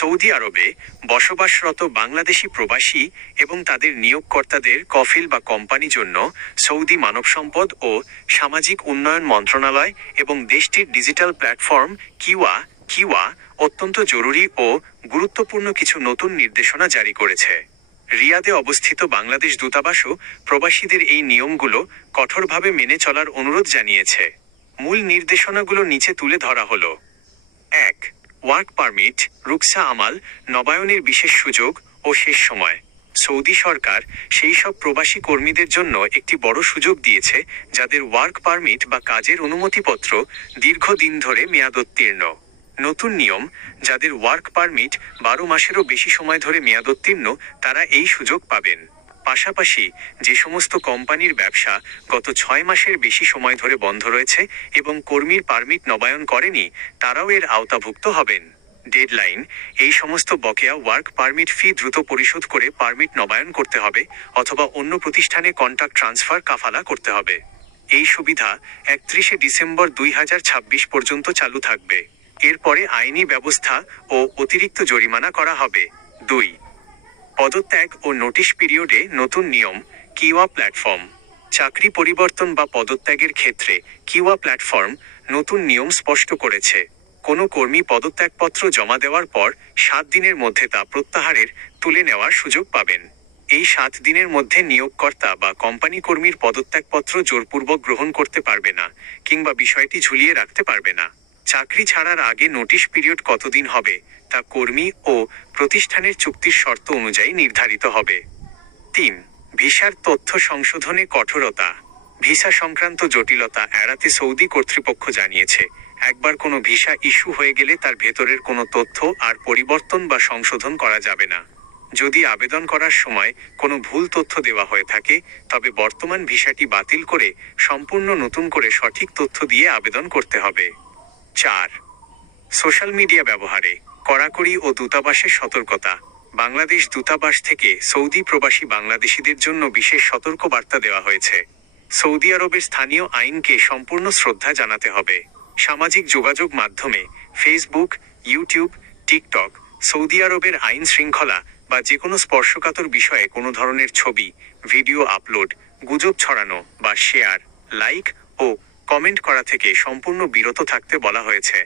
Saudi আরবে বসবাসরত বাংলাদেশি প্রবাসী এবং তাদের নিয়োগকর্তাদের কফিল বা কোম্পানি জন্য সৌদি মানবসম্পদ ও সামাজিক উন্নয়ন মন্ত্রণালয় এবং দেশটির ডিজিটাল প্ল্যাটফর্ম কিওয়া কিওয়া অত্যন্ত জরুরি ও গুরুত্বপূর্ণ কিছু নতুন নির্দেশনা জারি করেছে। রিয়াদে অবস্থিত বাংলাদেশ দূতাবাসও প্রবাসীদের এই নিয়মগুলো কঠোরভাবে মেনে চলার অনুরোধ জানিয়েছে। মূল নির্দেশনাগুলো নিচে তুলে ধরা হলো। ১. ওয়ার্ক পারমিট রুকসা আমাল নবায়নের বিশেষ সুযোগ ও শেষ সময়। সৌদি সরকার সেই সব প্রবাসী কর্মীদের জন্য একটি বড় সুযোগ দিয়েছে যাদের ওয়ার্ক পারমিট বা কাজের অনুমতিপত্র দীর্ঘদিন ধরে মেয়াদোত্তীর্ণ। নতুন নিয়ম: যাদের ওয়ার্ক পারমিট 12 মাসেরও বেশি সময় ধরে মেয়াদোত্তীর্ণ তারা এই সুযোগ পাবেন। পাশাপাশি যে সমস্ত কোম্পানির ব্যবসা গত 6 মাসের বেশি সময় ধরে বন্ধ রয়েছে এবং কর্মীর পারমিট নবায়ন করেনি তারাও এর আওতাভুক্ত হবেন। ডেডলাইন: এই সমস্ত বকেয়া ওয়ার্ক পারমিট ফি দ্রুত পরিশোধ করে পারমিট নবায়ন করতে হবে অথবা অন্য প্রতিষ্ঠানে কন্ট্রাক্ট ট্রান্সফার কাফালা করতে হবে। এই সুবিধা 31 ডিসেম্বর 2026 পর্যন্ত চালু থাকবে। এরপরে আইনি ব্যবস্থা ও অতিরিক্ত জরিমানা করা হবে। 2. পদত্যাগ ও নোটিশ পিরিয়ডে নতুন নিয়ম কিওয়া প্ল্যাটফর্ম। চাকরি পরিবর্তন বা পদত্যাগের ক্ষেত্রে কিওয়া প্ল্যাটফর্ম নতুন নিয়ম স্পষ্ট করেছে। কোনো কর্মী পদত্যাগপত্র জমা দেওয়ার পর 7 দিনের মধ্যে তা প্রত্যাহারের তুলে নেওয়ার সুযোগ পাবেন। এই 7 দিনের মধ্যে নিয়োগকর্তা বা কোম্পানি কর্মীর পদত্যাগপত্র জোরপূর্বক গ্রহণ করতে পারবে না কিংবা বিষয়টি ঝুলিয়ে রাখতে পারবে না। চাকরি ছাড়ার আগে নোটিশ পিরিয়ড কতদিন হবে তা কর্মী ও প্রতিষ্ঠানের চুক্তির শর্ত অনুযায়ী নির্ধারিত হবে। 3. ভিসার তথ্য সংশোধনে কঠোরতা। ভিসা সংক্রান্ত জটিলতা এড়াতে সৌদি কর্তৃপক্ষ জানিয়েছে, একবার কোনো ভিসা ইস্যু হয়ে গেলে তার ভেতরের কোনো তথ্য আর পরিবর্তন বা সংশোধন করা যাবে না। যদি আবেদন করার সময় কোনো ভুল তথ্য দেওয়া হয়ে থাকে তবে বর্তমান ভিসাটি বাতিল করে সম্পূর্ণ নতুন করে সঠিক তথ্য দিয়ে আবেদন করতে হবে। 4. সোশ্যাল মিডিয়া ব্যবহারে কড়াকড়ি ও দূতাবাসের সতর্কতা। বাংলাদেশ দূতাবাস থেকে সৌদি প্রবাসী বাংলাদেশিদের জন্য বিশেষ সতর্কবার্তা দেওয়া হয়েছে। সৌদি আরবের স্থানীয় আইনকে সম্পূর্ণ শ্রদ্ধা জানাতে হবে। সামাজিক যোগাযোগ মাধ্যমে ফেসবুক, ইউটিউব, টিকটক সৌদি আরবের আইন শৃঙ্খলা বা যে কোনো স্পর্শকাতর বিষয়ে কোনো ধরনের ছবি, ভিডিও আপলোড, গুজব ছড়ানো বা শেয়ার, লাইক ও কমেন্ট করা থেকে সম্পূর্ণ বিরত থাকতে বলা হয়েছে।